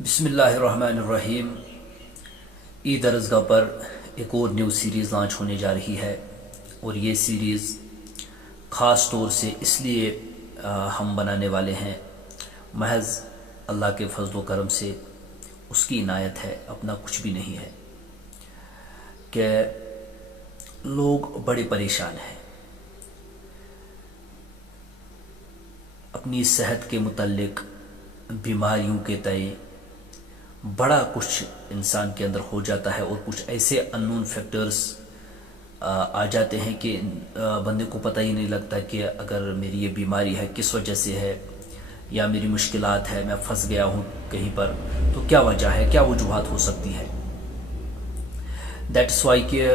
بسم اللہ الرحمن الرحیم۔ عید ارزگاہ پر ایک اور نیو سیریز لانچ ہونے جا رہی ہے، اور یہ سیریز خاص طور سے اس لیے ہم بنانے والے ہیں، محض اللہ کے فضل و کرم سے، اس کی عنایت ہے، اپنا کچھ بھی نہیں ہے، کہ لوگ بڑے پریشان ہیں اپنی صحت کے متعلق، بیماریوں کے تئیں بڑا کچھ انسان کے اندر ہو جاتا ہے، اور کچھ ایسے اننون فیکٹرز آ جاتے ہیں کہ بندے کو پتہ ہی نہیں لگتا کہ اگر میری یہ بیماری ہے کس وجہ سے ہے، یا میری مشکلات ہے، میں پھنس گیا ہوں کہیں پر، تو کیا وجہ ہے، کیا وجوہات ہو سکتی ہے۔ دیٹس وائی کہ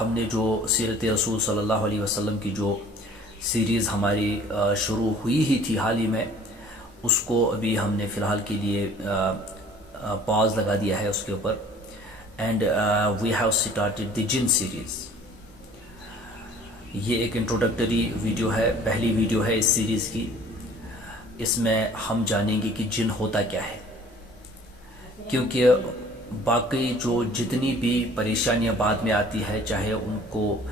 ہم نے جو سیرت رسول صلی اللہ علیہ وسلم کی جو سیریز ہماری شروع ہوئی ہی تھی حال ہی میں، اس کو ابھی ہم نے فی الحال کے لیے پاز لگا دیا ہے اس کے اوپر، and we have started the jinn series. یہ ایک انٹروڈکٹری ویڈیو ہے، پہلی ویڈیو ہے اس سیریز کی۔ اس میں ہم جانیں گے کہ جن ہوتا کیا ہے، کیونکہ باقی جو جتنی بھی پریشانیاں بعد میں آتی ہے، چاہے ان کو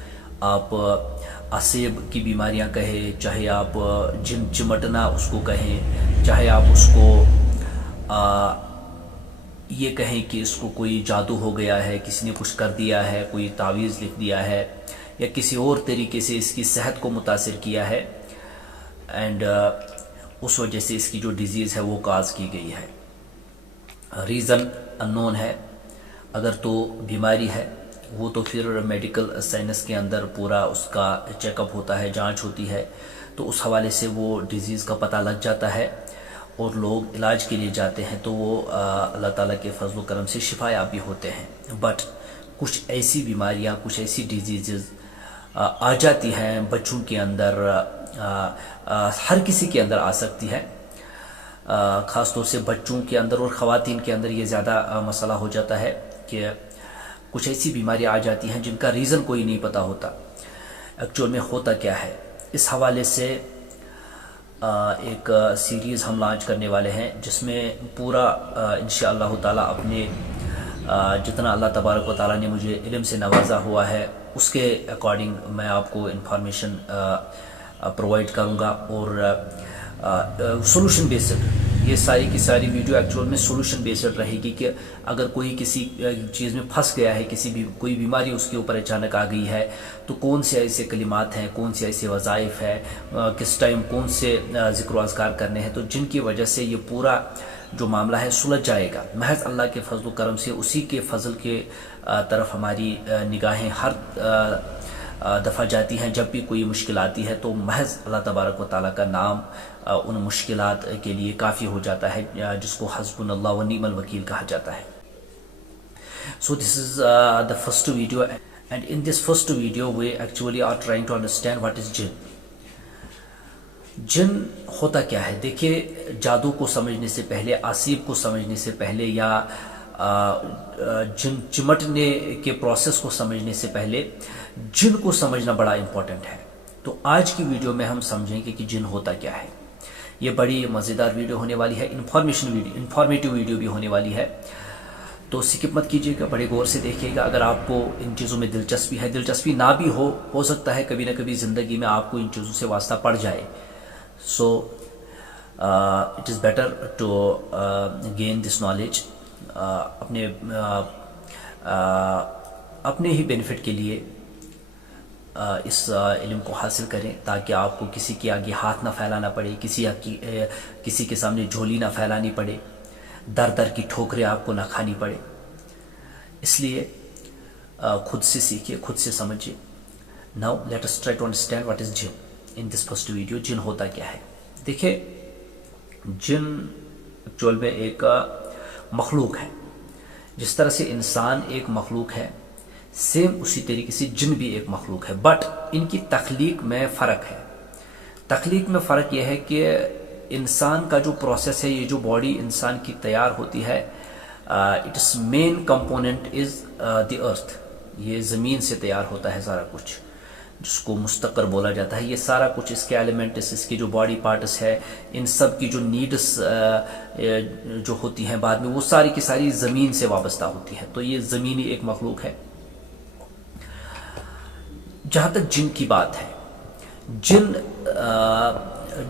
آپ اسیب کی بیماریاں کہیں، چاہے آپ جن چمٹنا اس کو کہیں، چاہے آپ اس کو یہ کہیں کہ اس کو کوئی جادو ہو گیا ہے، کسی نے کچھ کر دیا ہے، کوئی تعویذ لکھ دیا ہے، یا کسی اور طریقے سے اس کی صحت کو متاثر کیا ہے، اینڈ اس وجہ سے اس کی جو ڈیزیز ہے وہ کاز کی گئی ہے۔ ریزن انون ہے، اگر تو بیماری ہے وہ تو پھر میڈیکل سائنس کے اندر پورا اس کا چیک اپ ہوتا ہے، جانچ ہوتی ہے، تو اس حوالے سے وہ ڈیزیز کا پتہ لگ جاتا ہے، اور لوگ علاج کے لیے جاتے ہیں تو وہ اللہ تعالیٰ کے فضل و کرم سے شفا یاب بھی ہوتے ہیں۔ بٹ کچھ ایسی بیماریاں، کچھ ایسی ڈیزیزز آ جاتی ہیں بچوں کے اندر، ہر کسی کے اندر آ سکتی ہے، خاص طور سے بچوں کے اندر اور خواتین کے اندر یہ زیادہ مسئلہ ہو جاتا ہے کہ کچھ ایسی بیماریاں آ جاتی ہیں جن کا ریزن کوئی نہیں پتہ ہوتا، ایکچوئل میں ہوتا کیا ہے۔ اس حوالے سے ایک سیریز ہم لانچ کرنے والے ہیں، جس میں پورا انشاءاللہ تعالیٰ اپنے جتنا اللہ تبارک و تعالیٰ نے مجھے علم سے نوازا ہوا ہے اس کے اکارڈنگ میں آپ کو انفارمیشن پرووائڈ کروں گا، اور سولوشن بیسڈ یہ ساری کی ساری ویڈیو ایکچوئل میں سولوشن بیسڈ رہے گی، کہ اگر کوئی کسی چیز میں پھنس گیا ہے، کوئی بیماری اس کے اوپر اچانک آ گئی ہے، تو کون سے ایسے کلمات ہیں، کون سے ایسے وظائف ہیں، کس ٹائم کون سے ذکر و اذکار کرنے ہیں، تو جن کی وجہ سے یہ پورا جو معاملہ ہے سلجھ جائے گا۔ محض اللہ کے فضل و کرم سے، اسی کے فضل کے طرف ہماری نگاہیں ہر دفعہ جاتی ہیں۔ جب بھی کوئی مشکل آتی ہے تو محض اللہ تبارک و تعالیٰ کا نام ان مشکلات کے لیے کافی ہو جاتا ہے، جس کو حسبنا اللہ و نعم الوکیل کہا جاتا ہے۔ So this is the first video, and in this first video we actually are trying to understand what is jinn. جن ہوتا کیا ہے؟ دیکھیے، جادو کو سمجھنے سے پہلے، آسیب کو سمجھنے سے پہلے، یا جن چمٹنے کے پروسیس کو سمجھنے سے پہلے جن کو سمجھنا بڑا امپورٹنٹ ہے۔ تو آج کی ویڈیو میں ہم سمجھیں گے کہ جن ہوتا کیا ہے۔ یہ بڑی مزیدار ویڈیو ہونے والی ہے، انفارمیٹیو ویڈیو بھی ہونے والی ہے، تو سکپ مت کیجیے گا، بڑے غور سے دیکھیے گا۔ اگر آپ کو ان چیزوں میں دلچسپی ہے، دلچسپی نہ بھی ہو سکتا ہے کبھی نہ کبھی زندگی میں آپ کو ان چیزوں سے واسطہ پڑ جائے، so it is better to gain this knowledge, اپنے ہی بینیفٹ کے لیے اس علم کو حاصل کریں، تاکہ آپ کو کسی کے آگے ہاتھ نہ پھیلانا پڑے، کسی کے سامنے جھولی نہ پھیلانی پڑے، در کی ٹھوکریں آپ کو نہ کھانی پڑے۔ اس لیے خود سے سیکھیے، خود سے سمجھیے۔ Now let us try to understand what is jinn in this first video. جن ہوتا کیا ہے؟ دیکھیں، جن ایکچوئل میں ایک مخلوق ہے، جس طرح سے انسان ایک مخلوق ہے، سیم اسی طریقے سے جن بھی ایک مخلوق ہے، بٹ ان کی تخلیق میں فرق ہے۔ تخلیق میں فرق یہ ہے کہ انسان کا جو پروسیس ہے، یہ جو باڈی انسان کی تیار ہوتی ہے، اٹس مین کمپوننٹ از دی ارتھ، یہ زمین سے تیار ہوتا ہے سارا کچھ۔ جس کو مستقر بولا جاتا ہے، یہ سارا کچھ اس کے ایلیمنٹس، اس کی جو باڈی پارٹس ہے، ان سب کی جو نیڈس جو ہوتی ہیں بعد میں، وہ ساری کی ساری زمین سے وابستہ ہوتی ہے. تو یہ زمینی ایک مخلوق ہے. جہاں تک جن کی بات ہے، جن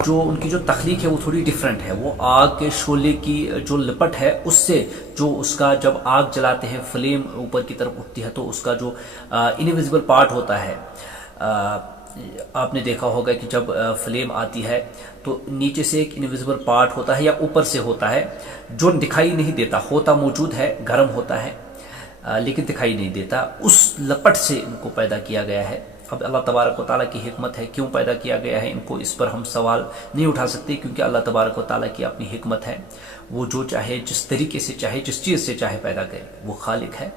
جو ان کی جو تخلیق ہے وہ تھوڑی ڈیفرنٹ ہے. وہ آگ کے شعلے کی جو لپٹ ہے اس سے، جو اس کا جب آگ جلاتے ہیں فلیم اوپر کی طرف اٹھتی ہے تو اس کا جو انویزیبل پارٹ ہوتا ہے، آپ نے دیکھا ہوگا کہ جب فلیم آتی ہے تو نیچے سے ایک انویزیبل پارٹ ہوتا ہے یا اوپر سے ہوتا ہے جو دکھائی نہیں دیتا، ہوتا موجود ہے، گرم ہوتا ہے لیکن دکھائی نہیں دیتا. اس لپٹ سے ان کو پیدا کیا گیا ہے. اب اللہ تبارک و تعالیٰ کی حکمت ہے، کیوں پیدا کیا گیا ہے ان کو، اس پر ہم سوال نہیں اٹھا سکتے، کیونکہ اللہ تبارک و تعالیٰ کی اپنی حکمت ہے. وہ جو چاہے، جس طریقے سے چاہے، جس چیز سے چاہے پیدا کرے. وہ خالق ہے،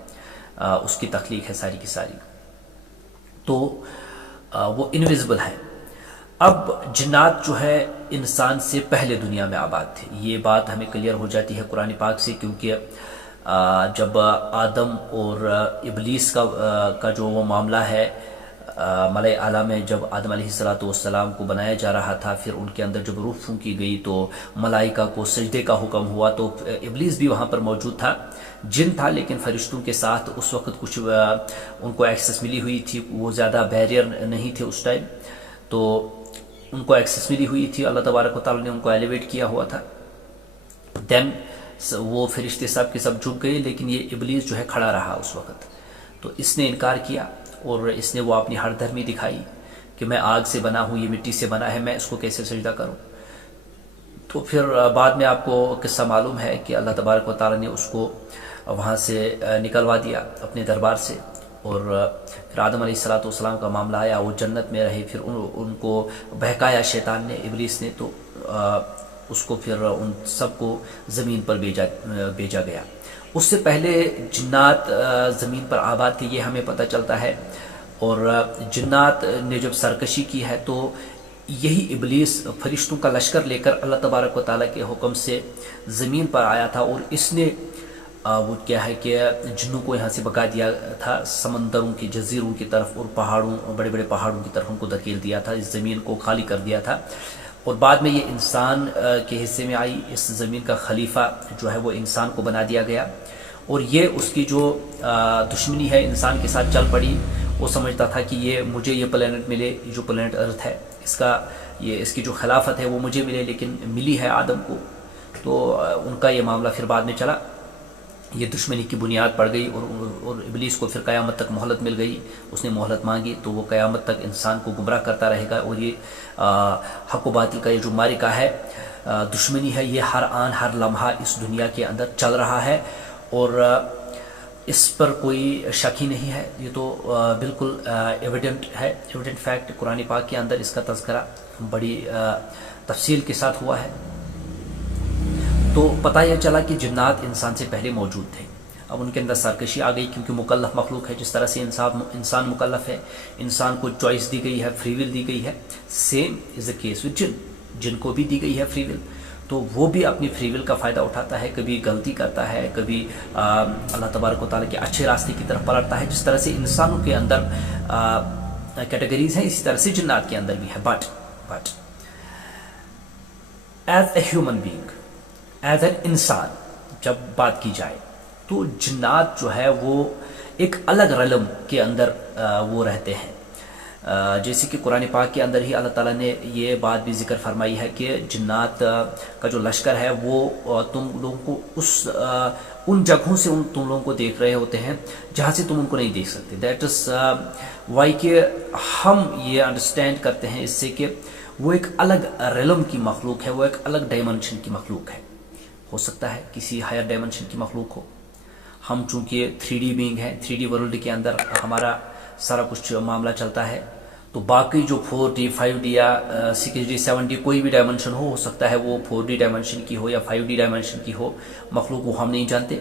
اس کی تخلیق ہے ساری کی ساری. تو وہ انویزیبل ہے. اب جنات جو ہے انسان سے پہلے دنیا میں آباد تھے. یہ بات ہمیں کلیئر ہو جاتی ہے قرآن پاک سے، کیونکہ جب آدم اور ابلیس کا جو وہ معاملہ ہے، ملائے اعلیٰ میں جب آدم علیہ السلام کو بنایا جا رہا تھا، پھر ان کے اندر جب روح پھونکی گئی تو ملائکہ کو سجدے کا حکم ہوا، تو ابلیس بھی وہاں پر موجود تھا. جن تھا لیکن فرشتوں کے ساتھ اس وقت کچھ ان کو ایکسس ملی ہوئی تھی. وہ زیادہ بیریئر نہیں تھے اس ٹائم، تو ان کو ایکسس ملی ہوئی تھی. اللہ تبارک و تعالیٰ نے ان کو ایلیویٹ کیا ہوا تھا. دین وہ فرشتے سب کے سب جھک گئے، لیکن یہ ابلیس جو ہے کھڑا رہا اس وقت. تو اس نے انکار کیا اور اس نے وہ اپنی ہر دھرمی دکھائی کہ میں آگ سے بنا ہوں، یہ مٹی سے بنا ہے، میں اس کو کیسے سجدہ کروں. تو پھر بعد میں آپ کو قصہ معلوم ہے کہ اللہ تبارک و تعالیٰ نے اس کو وہاں سے نکلوا دیا اپنے دربار سے، اور پھر آدم علیہ السلام کا معاملہ آیا. وہ جنت میں رہے، پھر ان کو بہکایا شیطان نے، ابلیس نے، تو اس کو پھر ان سب کو زمین پر بھیجا گیا. اس سے پہلے جنات زمین پر آباد تھے، یہ ہمیں پتہ چلتا ہے. اور جنات نے جب سرکشی کی ہے تو یہی ابلیس فرشتوں کا لشکر لے کر اللہ تبارک و تعالیٰ کے حکم سے زمین پر آیا تھا، اور اس نے وہ کیا ہے کہ جنوں کو یہاں سے بھگا دیا تھا سمندروں کی جزیروں کی طرف، اور پہاڑوں، بڑے بڑے پہاڑوں کی طرف ان کو دھکیل دیا تھا، اس زمین کو خالی کر دیا تھا. اور بعد میں یہ انسان کے حصے میں آئی. اس زمین کا خلیفہ جو ہے وہ انسان کو بنا دیا گیا، اور یہ اس کی جو دشمنی ہے انسان کے ساتھ چل پڑی. وہ سمجھتا تھا کہ یہ مجھے یہ پلینٹ ملے، جو پلینٹ ارتھ ہے، اس کی جو خلافت ہے وہ مجھے ملے، لیکن ملی ہے آدم کو. تو ان کا یہ معاملہ پھر بعد میں چلا، یہ دشمنی کی بنیاد پڑ گئی، اور ابلیس کو پھر قیامت تک مہلت مل گئی. اس نے مہلت مانگی تو وہ قیامت تک انسان کو گمراہ کرتا رہے گا. اور یہ حق و باطل کا یہ جو معرکہ ہے، دشمنی ہے، یہ ہر آن ہر لمحہ اس دنیا کے اندر چل رہا ہے، اور اس پر کوئی شک ہی نہیں ہے. یہ تو بالکل ایویڈنٹ ہے، ایویڈنٹ فیکٹ. قرآن پاک کے اندر اس کا تذکرہ بڑی تفصیل کے ساتھ ہوا ہے. تو پتہ یہ چلا کہ جنات انسان سے پہلے موجود تھے. اب ان کے اندر سرکشی آ گئی، کیونکہ مکلف مخلوق ہے. جس طرح سے انسان مکلف ہے، انسان کو چوائس دی گئی ہے، فری ول دی گئی ہے، same is a case with جن کو بھی دی گئی ہے فری ول. تو وہ بھی اپنی فری ول کا فائدہ اٹھاتا ہے، کبھی غلطی کرتا ہے، کبھی اللہ تبارک و تعالیٰ کے اچھے راستے کی طرف پلٹتا ہے. جس طرح سے انسانوں کے اندر کیٹیگریز ہیں، اسی طرح سے جنات کے اندر بھی ہے. But as a human being, as an انسان جب بات کی جائے تو جنات جو ہے وہ ایک الگ ریلم کے اندر وہ رہتے ہیں. جیسے کہ قرآن پاک کے اندر ہی اللہ تعالیٰ نے یہ بات بھی ذکر فرمائی ہے کہ جنات کا جو لشکر ہے وہ تم لوگوں کو ان جگہوں سے تم لوگوں کو دیکھ رہے ہوتے ہیں جہاں سے تم ان کو نہیں دیکھ سکتے. دیٹ از وائی کہ ہم یہ انڈرسٹینڈ کرتے ہیں اس سے کہ وہ ایک الگ ریلم کی مخلوق ہے، وہ ایک الگ ڈائمنشن کی مخلوق ہے. ہو سکتا ہے کسی ہائر ڈائمنشن کی مخلوق ہو. ہم چونکہ 3D بینگ ہیں، 3D ورلڈ کے اندر ہمارا سارا کچھ معاملہ چلتا ہے، تو باقی جو 4D 5D یا 6D 7D کوئی بھی ڈائمنشن ہو سکتا ہے وہ 4D ڈائمنشن کی ہو یا 5D ڈائمنشن کی ہو مخلوق، وہ ہم نہیں جانتے.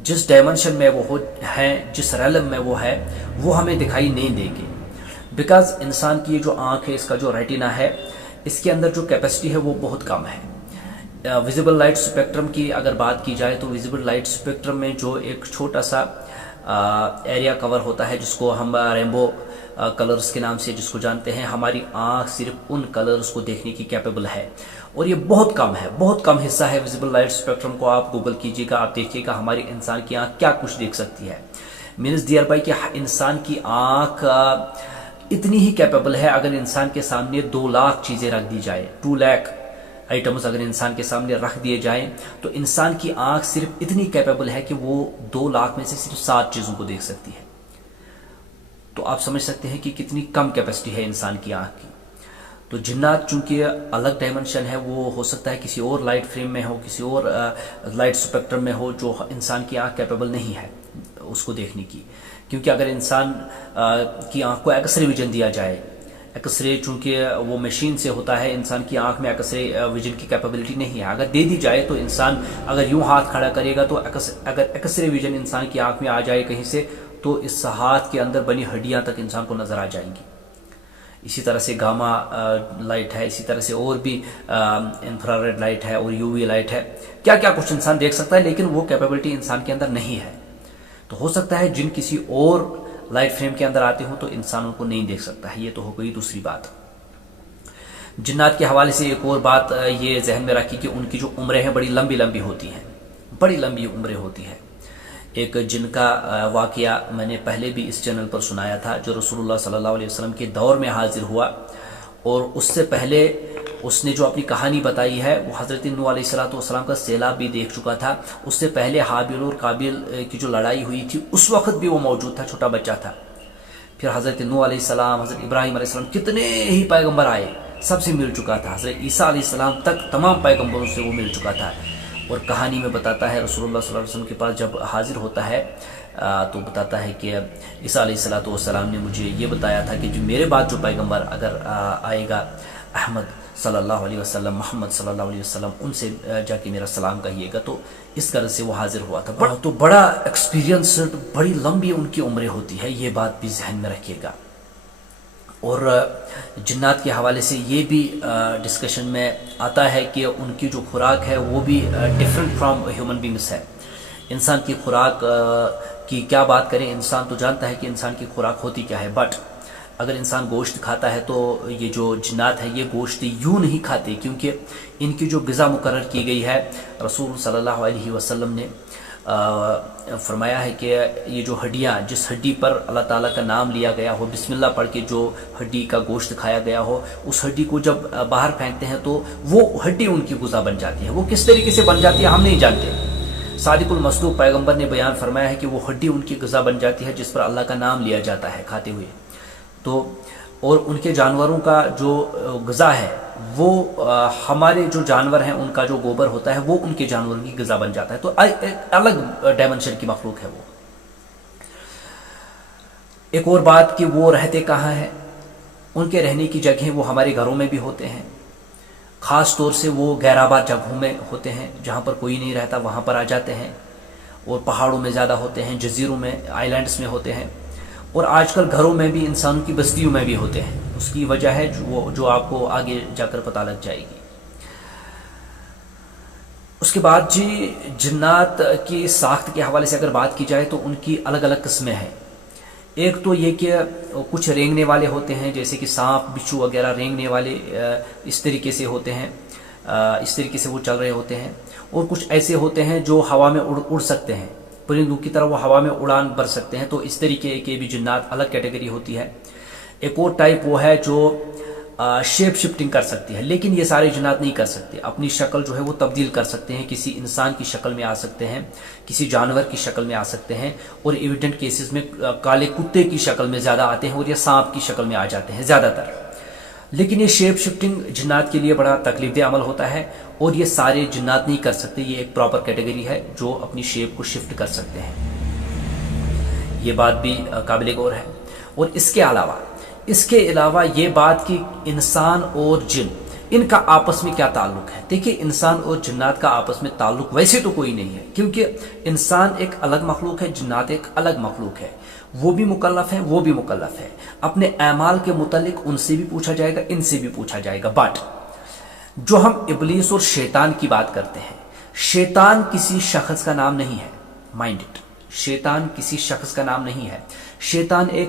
جس ڈائمنشن میں وہ ہیں، جس ریلم میں وہ ہے، وہ ہمیں دکھائی نہیں دے گی. بیکاز انسان کی یہ جو آنکھ ہے، اس کا جو ریٹینا ہے، اس کے اندر جو کیپیسٹی ہے وہ بہت کم ہے. ویزیبل لائٹ اسپیکٹرم کی اگر بات کی جائے تو ویزیبل لائٹ اسپیکٹرم میں جو ایک چھوٹا سا ایریا کور ہوتا ہے، جس کو ہم رینبو کلرز کے نام سے جس کو جانتے ہیں، ہماری آنکھ صرف ان کلرز کو دیکھنے کی کیپیبل ہے، اور یہ بہت کم ہے، بہت کم حصہ ہے ویزیبل لائٹ اسپیکٹرم کو آپ گوگل کیجیے گا، آپ دیکھیے گا ہماری انسان کی آنکھ کیا کچھ دیکھ سکتی ہے۔ مینز دیئر بائی کہ انسان کی آنکھ اتنی ہی کیپیبل ہے، اگر انسان کے سامنے 2 لاکھ چیزیں رکھ دی جائے، 2 لاکھ آئٹمز اگر انسان کے سامنے رکھ دیے جائیں تو انسان کی آنکھ صرف اتنی کیپیبل ہے کہ وہ 2 لاکھ میں سے صرف 7 چیزوں کو دیکھ سکتی ہے۔ تو آپ سمجھ سکتے ہیں کہ کتنی کم کیپیسٹی ہے انسان کی آنکھ کی۔ تو جنات چونکہ الگ ڈائمنشن ہے، وہ ہو سکتا ہے کسی اور لائٹ فریم میں ہو، کسی اور لائٹ اسپیکٹرم میں ہو جو انسان کی آنکھ کیپیبل نہیں ہے اس کو دیکھنے کی، کیونکہ اگر انسان کی آنکھ کو ایکس رے ویژن دیا جائے، ایکس رے چونکہ وہ مشین سے ہوتا ہے، انسان کی آنکھ میں ایکس رے ویژن کی کیپیبلٹی نہیں ہے، اگر دے دی جائے تو انسان اگر یوں ہاتھ کھڑا کرے گا تو اگر ایکس رے ویژن انسان کی آنکھ میں آ جائے کہیں سے تو اس ہاتھ کے اندر بنی ہڈیاں تک انسان کو نظر آ جائیں گی۔ اسی طرح سے گاما لائٹ ہے، اسی طرح سے اور بھی انفراریڈ لائٹ ہے اور یو وی لائٹ ہے، کیا کیا کچھ انسان دیکھ سکتا ہے، لیکن وہ کیپیبلٹی انسان کے اندر نہیں ہے۔ تو ہو سکتا ہے جن کسی اور لائٹ فریم کے اندر آتے ہوں تو انسان ان کو نہیں دیکھ سکتا ہے، یہ تو ہو گئی دوسری بات۔ جنات کے حوالے سے ایک اور بات یہ ذہن میں رکھی کہ ان کی جو عمریں ہیں بڑی لمبی لمبی ہوتی ہیں، بڑی لمبی عمریں ہوتی ہیں۔ ایک جن کا واقعہ میں نے پہلے بھی اس چینل پر سنایا تھا، جو رسول اللہ صلی اللہ علیہ وسلم کے دور میں حاضر ہوا، اور اس سے پہلے اس نے جو اپنی کہانی بتائی ہے وہ حضرت نوح علیہ السلام کا سیلاب بھی دیکھ چکا تھا، اس سے پہلے حابیل اور قابیل کی جو لڑائی ہوئی تھی اس وقت بھی وہ موجود تھا، چھوٹا بچہ تھا۔ پھر حضرت نوح علیہ السلام، حضرت ابراہیم علیہ السلام، کتنے ہی پیغمبر آئے، سب سے مل چکا تھا، حضرت عیسیٰ علیہ السلام تک تمام پیغمبروں سے وہ مل چکا تھا۔ اور کہانی میں بتاتا ہے رسول اللہ صلی اللہ علیہ وسلم کے پاس جب حاضر ہوتا ہے تو بتاتا ہے کہ عیسیٰ علیہ السلام نے مجھے یہ بتایا تھا کہ جو میرے بعد جو پیغمبر اگر آئے گا، احمد صلی اللہ علیہ وسلم، محمد صلی اللہ علیہ وسلم، ان سے جا کے میرا سلام کہیے گا۔ تو اس غرض سے وہ حاضر ہوا تھا۔ تو بڑا ایکسپیرینسڈ، بڑی لمبی ان کی عمریں ہوتی ہے، یہ بات بھی ذہن میں رکھیے گا۔ اور جنات کے حوالے سے یہ بھی ڈسکشن میں آتا ہے کہ ان کی جو خوراک ہے وہ بھی ڈفرینٹ فرام ہیومن بینگس ہے۔ انسان کی خوراک کی کیا بات کریں، انسان تو جانتا ہے کہ انسان کی خوراک ہوتی کیا ہے، بٹ اگر انسان گوشت کھاتا ہے تو یہ جو جنات ہے یہ گوشت یوں نہیں کھاتے، کیونکہ ان کی جو غذا مقرر کی گئی ہے، رسول صلی اللہ علیہ وسلم نے فرمایا ہے کہ یہ جو ہڈیاں، جس ہڈی پر اللہ تعالیٰ کا نام لیا گیا ہو، بسم اللہ پڑھ کے جو ہڈی کا گوشت کھایا گیا ہو، اس ہڈی کو جب باہر پھینکتے ہیں تو وہ ہڈی ان کی غذا بن جاتی ہے۔ وہ کس طریقے سے بن جاتی ہے ہم نہیں جانتے۔ صادق المصدوق پیغمبر نے بیان فرمایا ہے کہ وہ ہڈی ان کی غذا بن جاتی ہے جس پر اللہ کا نام لیا جاتا ہے کھاتے ہوئے۔ تو اور ان کے جانوروں کا جو غذا ہے وہ ہمارے جو جانور ہیں ان کا جو گوبر ہوتا ہے وہ ان کے جانوروں کی غذا بن جاتا ہے۔ تو ایک الگ ڈائمنشن کی مخلوق ہے وہ۔ ایک اور بات کہ وہ رہتے کہاں ہیں، ان کے رہنے کی جگہیں وہ ہمارے گھروں میں بھی ہوتے ہیں، خاص طور سے وہ غیر آباد جگہوں میں ہوتے ہیں، جہاں پر کوئی نہیں رہتا وہاں پر آ جاتے ہیں، اور پہاڑوں میں زیادہ ہوتے ہیں، جزیروں میں، آئی لینڈس میں ہوتے ہیں، اور آج کل گھروں میں بھی، انسانوں کی بستیوں میں بھی ہوتے ہیں۔ اس کی وجہ ہے جو آپ کو آگے جا کر پتہ لگ جائے گی۔ اس کے بعد جی جنات کی ساخت کے حوالے سے اگر بات کی جائے تو ان کی الگ الگ قسمیں ہیں۔ ایک تو یہ کہ کچھ رینگنے والے ہوتے ہیں، جیسے کہ سانپ، بچھو وغیرہ رینگنے والے اس طریقے سے ہوتے ہیں، اس طریقے سے وہ چل رہے ہوتے ہیں، اور کچھ ایسے ہوتے ہیں جو ہوا میں اڑ سکتے ہیں، پرندوں کی طرح وہ ہوا میں اڑان بھر سکتے ہیں۔ تو اس طریقے کے بھی جنات الگ کیٹیگری ہوتی ہے۔ ایک اور ٹائپ وہ ہے جو شیپ شفٹنگ کر سکتی ہے، لیکن یہ سارے جنات نہیں کر سکتے، اپنی شکل جو ہے وہ تبدیل کر سکتے ہیں، کسی انسان کی شکل میں آ سکتے ہیں، کسی جانور کی شکل میں آ سکتے ہیں، اور ایویڈنٹ کیسز میں کالے کتے کی شکل میں زیادہ آتے ہیں، اور یہ سانپ کی شکل میں آ جاتے ہیں زیادہ تر۔ لیکن یہ شیپ شفٹنگ جنات کے لیے بڑا تکلیف دہ عمل ہوتا ہے، اور یہ سارے جنات نہیں کر سکتے۔ یہ ایک پراپر کیٹیگری ہے جو اپنی شیپ کو شفٹ کر سکتے ہیں، یہ بات بھی قابل غور ہے۔ اور اس کے علاوہ یہ بات کہ انسان اور جن، ان کا آپس میں کیا تعلق ہے۔ دیکھیے انسان اور جنات کا آپس میں تعلق ویسے تو کوئی نہیں ہے، کیونکہ انسان ایک الگ مخلوق ہے، جنات ایک الگ مخلوق ہے، وہ بھی مکلف ہے، وہ بھی مکلف ہے۔ اپنے اعمال کے متعلق ان سے بھی پوچھا جائے گا، ان سے بھی پوچھا جائے گا۔ بٹ جو ہم ابلیس اور شیطان کی بات کرتے ہیں، شیطان کسی شخص کا نام نہیں ہے، مائنڈ اٹ، شیطان کسی شخص کا نام نہیں ہے، شیطان ایک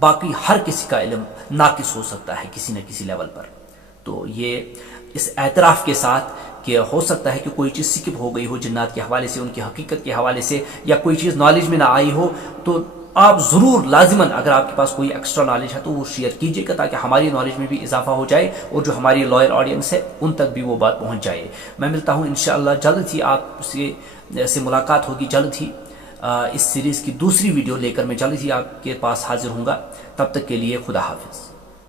باقی ہر کسی کا علم ناقص ہو سکتا ہے کسی نہ کسی لیول پر. تو یہ اس اعتراف کے ساتھ کہ ہو سکتا ہے کہ کوئی چیز سکپ ہو گئی ہو جنات کے حوالے سے، ان کی حقیقت کے حوالے سے، یا کوئی چیز نالج میں نہ آئی ہو، تو آپ ضرور لازماً اگر آپ کے پاس کوئی ایکسٹرا نالج ہے تو وہ شیئر کیجیے گا، تاکہ ہماری نالج میں بھی اضافہ ہو جائے اور جو ہماری لائر آڈینس ہے ان تک بھی وہ بات پہنچ جائے. میں ملتا ہوں انشاءاللہ جلد ہی، آپ سے ملاقات ہوگی جلد ہی. اس سیریز کی دوسری ویڈیو لے کر میں جلد ہی آپ کے پاس حاضر ہوں گا. تب تک کے لیے خدا حافظ.